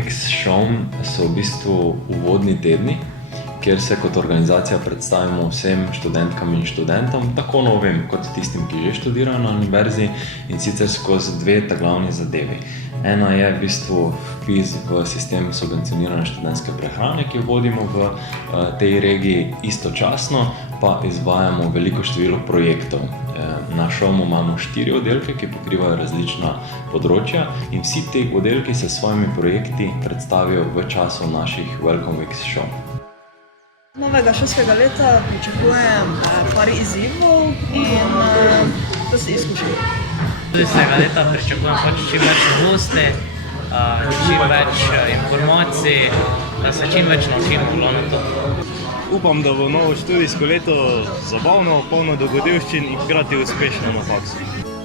Weeks Show so v bistvu uvodni tedni, kjer se kot organizacija predstavimo vsem študentkam in študentom, tako novim kot tistim, ki že študirajo na univerzi, in sicer skozi dve glavni zadevi. Ena je v bistvu vpis v sistem subvencionirane študentske prehrane, ki jo vodimo v tej regiji, istočasno pa izvajamo veliko število projektov. Na šovu imamo 4 oddelke, ki pokrivajo različna področja, in vsi ti oddelki se s svojimi projekti predstavijo v času naših Welcome Weeks Show. Novega šolskega leta pričakujem par izzivov in dosti izkušenj. Tudi z tega leta pričakujem čim več novosti, čim več informacij, da se čim več naučimo glavno to. Upam, da bo novo študijsko leto zabavno, polno dogodivščin in hkrati uspešno na faksu.